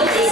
谢谢。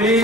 হবে